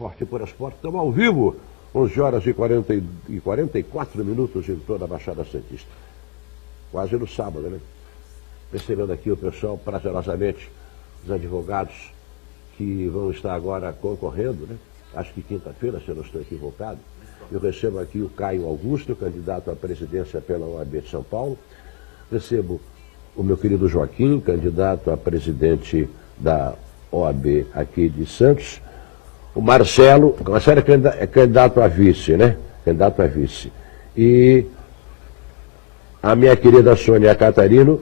Forte por esporte, estamos ao vivo, 11 horas e 44 minutos em toda a Baixada Santista. Quase no sábado, né? Recebendo aqui o pessoal, prazerosamente, os advogados que vão estar agora concorrendo, né? Acho que quinta-feira, se eu não estou equivocado. Eu recebo aqui o Caio Augusto, candidato à presidência pela OAB de São Paulo. Recebo o meu querido Joaquim, candidato a presidente da OAB aqui de Santos. O Marcelo é candidato a vice, né? Candidato a vice. E a minha querida Sônia Catarino,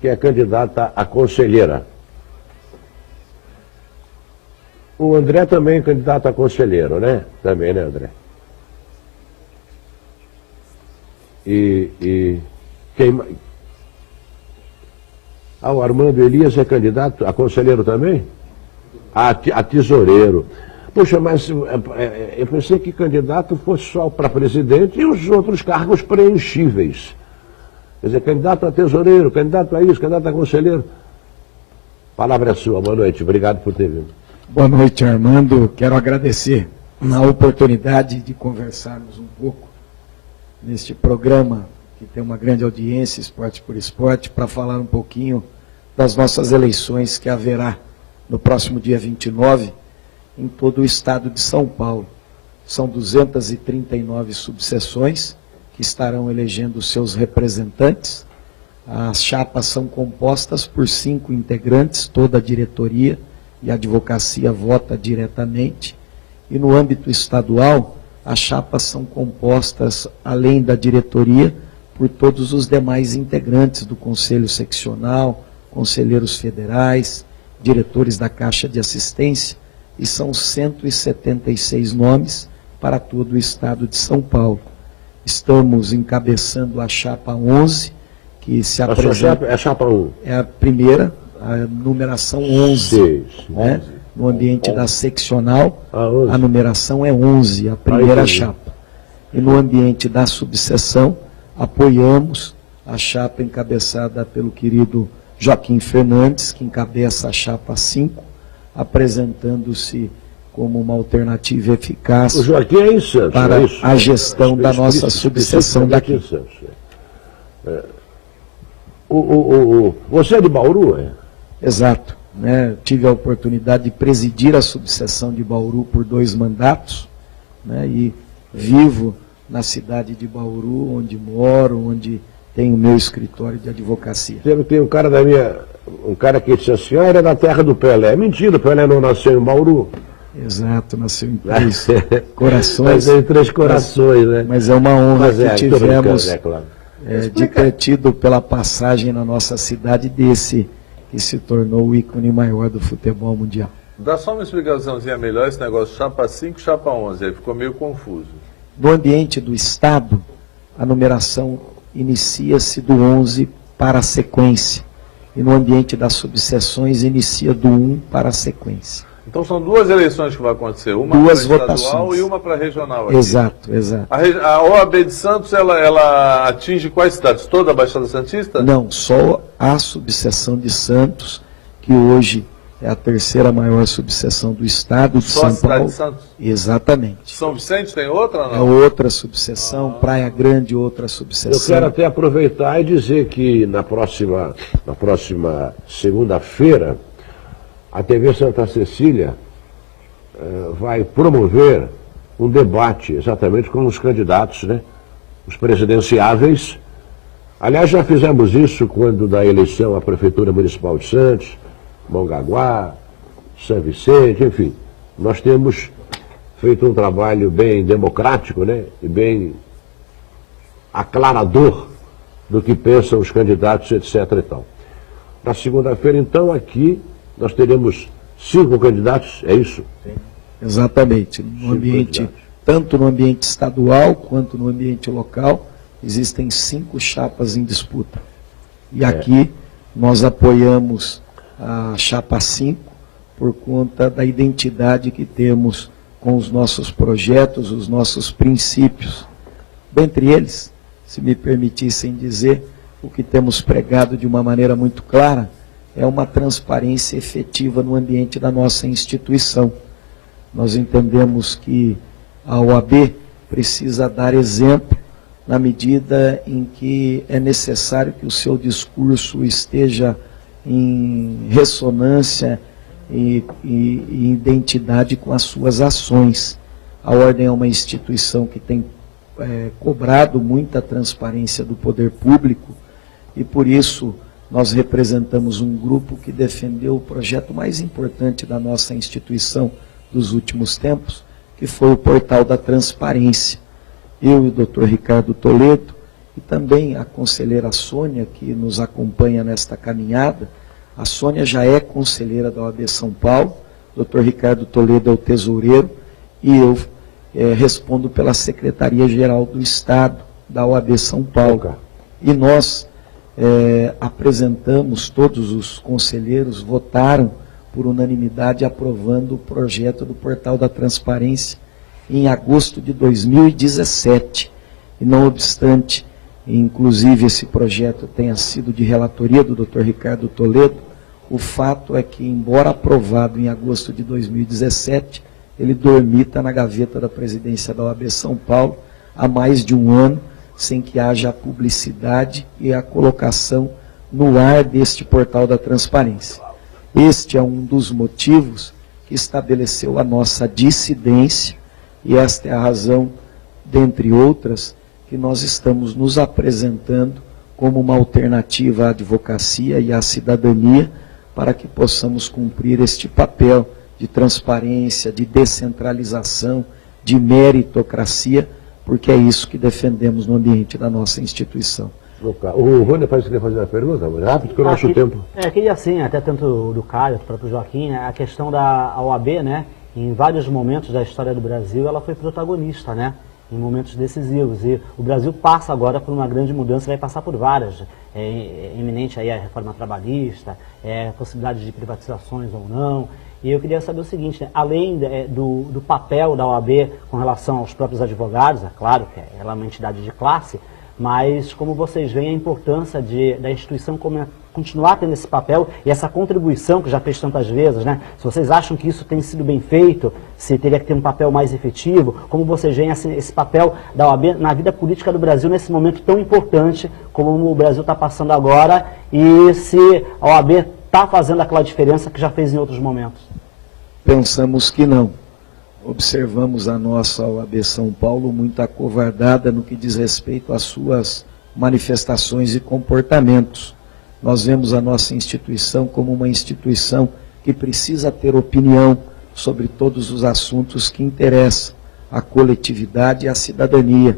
que é candidata a conselheira. O André também é candidato a conselheiro, né? Também, né, André? E quem... Ah, o Armando Elias é candidato a conselheiro também? A tesoureiro. Poxa, mas eu pensei que candidato fosse só para presidente e os outros cargos preenchíveis. Quer dizer, candidato a tesoureiro, candidato a isso, candidato a conselheiro. A palavra é sua, boa noite, obrigado por ter vindo. Boa noite, Armando. Quero agradecer a oportunidade de conversarmos um pouco neste programa, que tem uma grande audiência, Esporte por Esporte, para falar um pouquinho das nossas eleições que haverá no próximo dia 29, em todo o estado de São Paulo. São 239 subseções que estarão elegendo seus representantes. As chapas são compostas por 5 integrantes, toda a diretoria e a advocacia vota diretamente. E no âmbito estadual, as chapas são compostas, além da diretoria, por todos os demais integrantes do Conselho Seccional, conselheiros federais, diretores da Caixa de Assistência, e são 176 nomes para todo o estado de São Paulo. Estamos encabeçando a chapa 11, que se apresenta... É a chapa 1? É a primeira, a numeração 11. Né? No ambiente da seccional, a numeração é 11, a primeira chapa. E no ambiente da subseção, apoiamos a chapa encabeçada pelo querido Joaquim Fernandes, que encabeça a chapa 5, apresentando-se como uma alternativa eficaz o Joaquim é em Santos, para é isso? a gestão da nossa subseção daqui. Você é de Bauru, é? Exato. Né? Tive a oportunidade de presidir a subseção de Bauru por 2 mandatos, né? E vivo na cidade de Bauru, onde moro, onde tenho o meu escritório de advocacia. Tem um cara que disse assim, ele é da terra do Pelé. Mentira, o Pelé não nasceu em Bauru. Exato, nasceu em 3 corações. Nasceu em 3 corações, né? Mas é uma honra que tivemos claro. De ter tido pela passagem na nossa cidade desse que se tornou o ícone maior do futebol mundial. Dá só uma explicaçãozinha melhor esse negócio, chapa 5, chapa 11, aí ficou meio confuso. No ambiente do Estado, a numeração inicia-se do 11 para a sequência, e no ambiente das subseções inicia do 1 para a sequência. Então são 2 eleições que vai acontecer, uma para estadual e uma para regional aqui. Exato, exato. A OAB de Santos, ela atinge quais cidades? Toda a Baixada Santista? Não, só a subseção de Santos, que hoje é a 3ª maior subseção do estado de São Paulo. Só a cidade de Santos? Exatamente. São Vicente tem outra ou não? É outra subseção, Praia Grande, outra subseção. Eu quero até aproveitar e dizer que na próxima segunda-feira, a TV Santa Cecília vai promover um debate exatamente com os candidatos, né? Os presidenciáveis. Aliás, já fizemos isso quando da eleição à Prefeitura Municipal de Santos, Mongaguá, São Vicente, enfim. Nós temos feito um trabalho bem democrático, né? E bem aclarador do que pensam os candidatos, etc. e tal. Na segunda-feira, então, aqui nós teremos 5 candidatos, é isso? Exatamente. No ambiente, tanto no ambiente estadual quanto no ambiente local, existem 5 chapas em disputa. E aqui nós apoiamos a chapa 5 por conta da identidade que temos com os nossos projetos, os nossos princípios. Dentre eles, se me permitissem dizer, o que temos pregado de uma maneira muito clara é uma transparência efetiva no ambiente da nossa instituição. Nós entendemos que a OAB precisa dar exemplo na medida em que é necessário que o seu discurso esteja em ressonância e identidade com as suas ações. A Ordem é uma instituição que tem cobrado muita transparência do poder público e, por isso, nós representamos um grupo que defendeu o projeto mais importante da nossa instituição dos últimos tempos, que foi o Portal da Transparência. Eu e o Dr. Ricardo Toledo, e também a conselheira Sônia, que nos acompanha nesta caminhada. A Sônia já é conselheira da OAB São Paulo, o Dr. Ricardo Toledo é o tesoureiro, e eu respondo pela Secretaria-Geral do Estado da OAB São Paulo. E nós apresentamos, todos os conselheiros votaram por unanimidade aprovando o projeto do Portal da Transparência em agosto de 2017. E não obstante, inclusive esse projeto tenha sido de relatoria do Dr. Ricardo Toledo, o fato é que, embora aprovado em agosto de 2017, ele dormita na gaveta da presidência da OAB São Paulo há mais de um ano, sem que haja a publicidade e a colocação no ar deste Portal da Transparência. Este é um dos motivos que estabeleceu a nossa dissidência, e esta é a razão, dentre outras, que nós estamos nos apresentando como uma alternativa à advocacia e à cidadania para que possamos cumprir este papel de transparência, de descentralização, de meritocracia, porque é isso que defendemos no ambiente da nossa instituição. O Rony parece que queria fazer uma pergunta, rápido, que eu não acho o tempo. Queria assim, até tanto do Caio, para o Joaquim, a questão da OAB, né? Em vários momentos da história do Brasil, ela foi protagonista, né? Em momentos decisivos. E o Brasil passa agora por uma grande mudança, vai passar por várias. É iminente aí a reforma trabalhista, possibilidade de privatizações ou não. E eu queria saber o seguinte, né? Além do papel da OAB com relação aos próprios advogados, é claro que ela é uma entidade de classe, mas como vocês veem a importância da instituição continuar tendo esse papel e essa contribuição que já fez tantas vezes, né? Se vocês acham que isso tem sido bem feito, se teria que ter um papel mais efetivo, como vocês veem esse papel da OAB na vida política do Brasil nesse momento tão importante como o Brasil está passando agora, e se a OAB está fazendo aquela diferença que já fez em outros momentos? Pensamos que não. Observamos a nossa OAB São Paulo muito acovardada no que diz respeito às suas manifestações e comportamentos. Nós vemos a nossa instituição como uma instituição que precisa ter opinião sobre todos os assuntos que interessam à coletividade e à cidadania.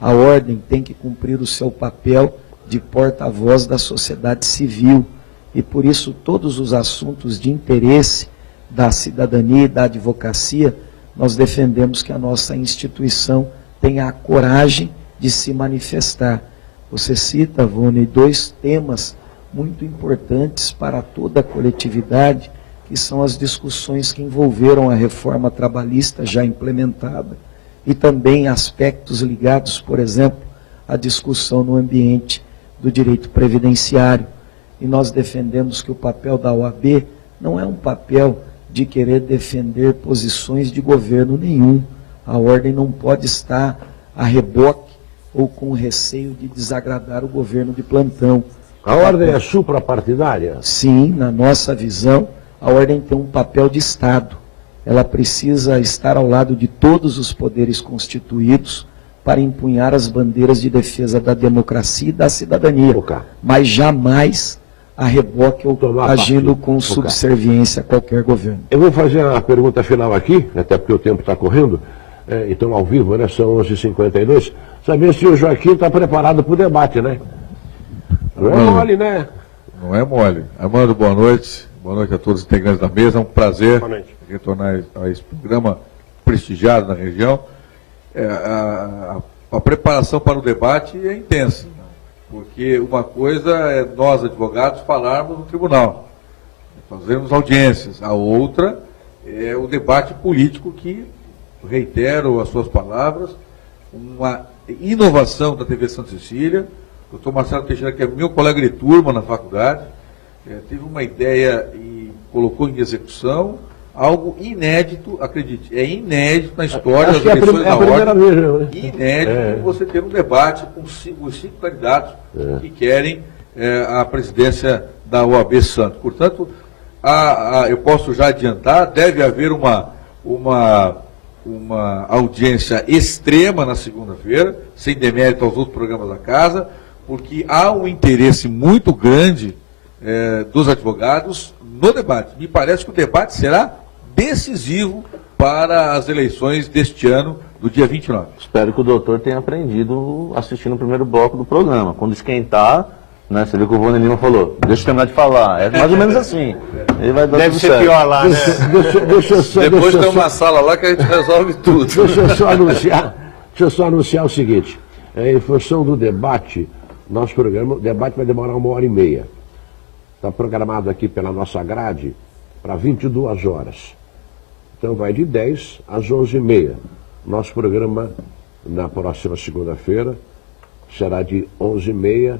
A Ordem tem que cumprir o seu papel de porta-voz da sociedade civil e, por isso, todos os assuntos de interesse da cidadania e da advocacia, nós defendemos que a nossa instituição tenha a coragem de se manifestar. Você cita, Vone, dois temas muito importantes para toda a coletividade, que são as discussões que envolveram a reforma trabalhista já implementada e também aspectos ligados, por exemplo, à discussão no ambiente do direito previdenciário. E nós defendemos que o papel da OAB não é um papel de querer defender posições de governo nenhum. A Ordem não pode estar a reboque ou com receio de desagradar o governo de plantão. A Ordem é suprapartidária? Sim, na nossa visão, a Ordem tem um papel de Estado. Ela precisa estar ao lado de todos os poderes constituídos para empunhar as bandeiras de defesa da democracia e da cidadania, mas jamais a reboque ou agindo com subserviência a qualquer governo. Eu vou fazer a pergunta final aqui, até porque o tempo está correndo, então ao vivo, né, são 11h52, saber se o Joaquim está preparado para o debate, né? Não é mole, né? Não é mole. Armando, boa noite a todos os integrantes da mesa, é um prazer retornar a esse programa prestigiado na região. A preparação para o debate é intensa. Porque uma coisa é nós, advogados, falarmos no tribunal, fazermos audiências. A outra é o debate político que, reitero as suas palavras, uma inovação da TV Santa Cecília. O doutor Marcelo Teixeira, que é meu colega de turma na faculdade, teve uma ideia e colocou em execução, algo inédito, acredite, é inédito na história Acho das que é a eleições da primeira ordem. vez, né? Inédito você ter um debate com os 5 candidatos que querem a presidência da OAB Santos. Portanto, eu posso já adiantar, deve haver uma audiência extrema na segunda-feira, sem demérito aos outros programas da casa, porque há um interesse muito grande dos advogados no debate. Me parece que o debate será decisivo para as eleições deste ano, do dia 29. Espero que o doutor tenha aprendido assistindo o primeiro bloco do programa. Quando esquentar, né, você viu que o Rony Lima falou, deixa eu terminar de falar. É mais ou menos assim. Ele vai dar Deve tudo ser certo. pior lá, né? Depois tem uma sala lá que a gente resolve tudo. Deixa eu só anunciar o seguinte. Em função do debate, nosso programa, o debate vai demorar 1h30. Está programado aqui pela nossa grade para 22 horas. Então vai de 10 às 11h30. Nosso programa, na próxima segunda-feira, será de 11h30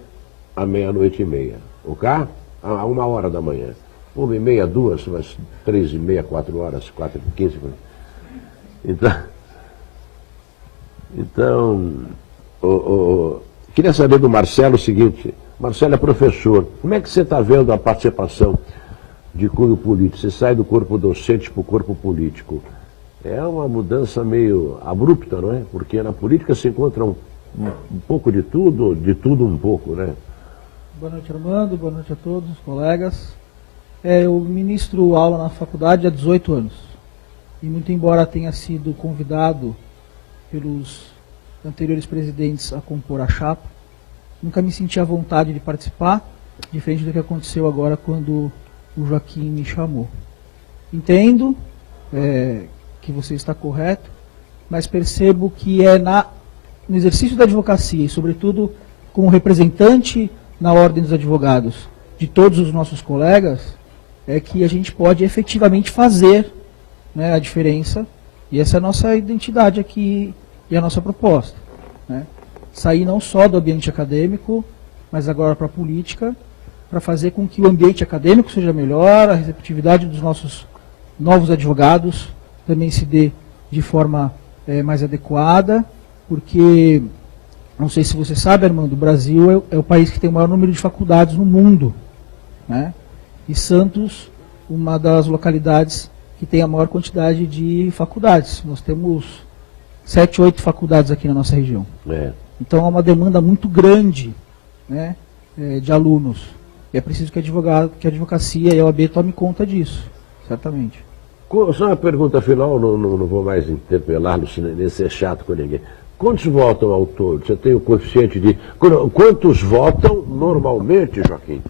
à meia-noite e meia. Ok? A 1h da manhã. 1h30, 2, mas 3h30, 4 horas, 4h15. Então, queria saber do Marcelo o seguinte. Marcelo é professor. Como é que você está vendo a participação de cunho político? Você sai do corpo docente para o corpo político. É uma mudança meio abrupta, não é? Porque na política se encontra um pouco de tudo um pouco, né? Boa noite, Armando. Boa noite a todos os colegas. Eu ministro aula na faculdade há 18 anos. E muito embora tenha sido convidado pelos anteriores presidentes a compor a chapa, nunca me senti à vontade de participar, diferente do que aconteceu agora quando o Joaquim me chamou. Entendo que você está correto, mas percebo que no exercício da advocacia, e sobretudo como representante na Ordem dos Advogados de todos os nossos colegas, é que a gente pode efetivamente fazer, né, a diferença, e essa é a nossa identidade aqui e a nossa proposta, né? Sair não só do ambiente acadêmico, mas agora para a política, para fazer com que o ambiente acadêmico seja melhor, a receptividade dos nossos novos advogados também se dê de forma mais adequada, porque, não sei se você sabe, Armando, o Brasil é o país que tem o maior número de faculdades no mundo, né? E Santos, uma das localidades que tem a maior quantidade de faculdades. Nós temos 7, 8 faculdades aqui na nossa região. Então há uma demanda muito grande, né, de alunos. E é preciso que a advocacia e a OAB tome conta disso, certamente. Só uma pergunta final, não vou mais interpelá-lo, nem ser chato com ninguém. Quantos votam ao todo? Você tem o coeficiente de... Quantos votam normalmente, Joaquim?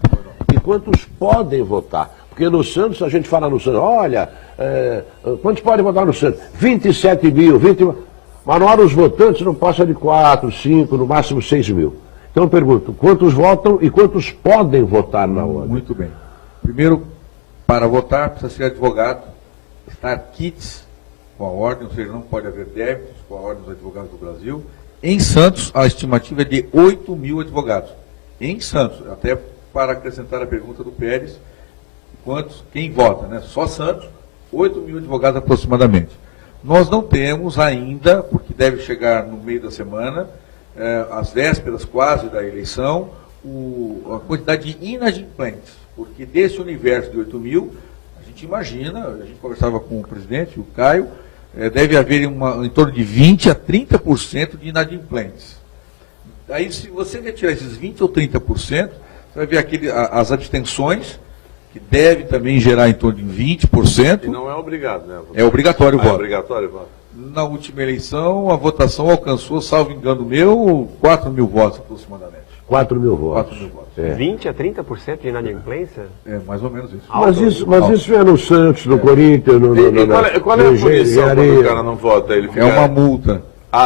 E quantos podem votar? Porque no Santos, a gente fala no Santos, olha, quantos podem votar no Santos? 27 mil, 20 mil. Mas na hora os votantes não passam de 4, 5, no máximo 6 mil. Então eu pergunto, quantos votam e quantos podem votar na ordem? Muito bem. Primeiro, para votar, precisa ser advogado, estar quites com a ordem, ou seja, não pode haver débitos com a Ordem dos Advogados do Brasil. Em Santos, a estimativa é de 8 mil advogados. Em Santos, até para acrescentar a pergunta do Pérez, quem vota, né? Só Santos, 8 mil advogados aproximadamente. Nós não temos ainda, porque deve chegar no meio da semana, às vésperas quase da eleição, a quantidade de inadimplentes, porque desse universo de 8 mil, a gente imagina, a gente conversava com o presidente, o Caio, deve haver em torno de 20% a 30% de inadimplentes. Aí, se você retirar esses 20% ou 30%, você vai ver as abstenções, que deve também gerar em torno de 20%. E não é obrigado, né? É obrigatório o voto. É obrigatório o voto. Na última eleição, a votação alcançou, salvo engano meu, 4 mil votos aproximadamente. 4 mil votos. 4 mil votos. 20% a 30% de inadimplência? É, mais ou menos isso. Mas isso é no Santos, no Corinthians, Qual é a punição quando o cara não vota? Ele fica... É uma multa.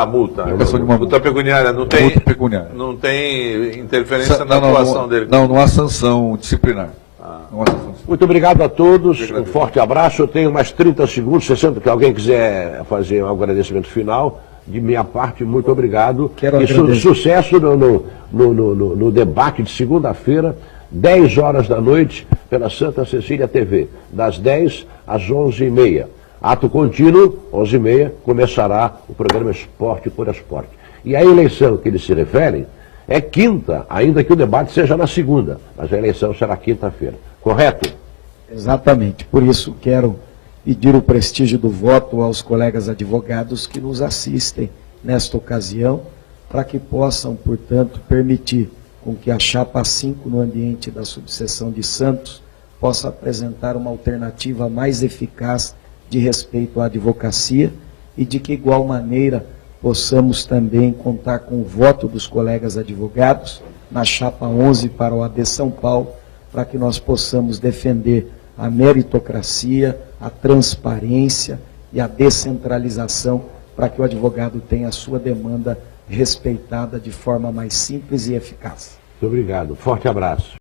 Multa. Aplicação de uma Multa pecuniária. Não tem, multa pecuniária. Não tem interferência na atuação dele. Não há sanção disciplinar. Não há sanção disciplinar. Muito obrigado a todos, um forte abraço. Eu tenho mais 30 segundos, 60, que alguém quiser fazer um agradecimento final. De minha parte, muito obrigado. Quero e agradecer. sucesso no debate de segunda-feira, 10 horas da noite, pela Santa Cecília TV, das 10 às 11h30. Ato contínuo, 11h30, começará o programa Esporte por Esporte. E a eleição que eles se referem é quinta, ainda que o debate seja na segunda, mas a eleição será quinta-feira. Correto? Exatamente. Por isso quero pedir o prestígio do voto aos colegas advogados que nos assistem nesta ocasião, para que possam, portanto, permitir com que a chapa 5, no ambiente da subseção de Santos, possa apresentar uma alternativa mais eficaz de respeito à advocacia e de que, igual maneira, possamos também contar com o voto dos colegas advogados na chapa 11 para o AB São Paulo, para que nós possamos defender a meritocracia, a transparência e a descentralização, para que o advogado tenha a sua demanda respeitada de forma mais simples e eficaz. Muito obrigado. Forte abraço.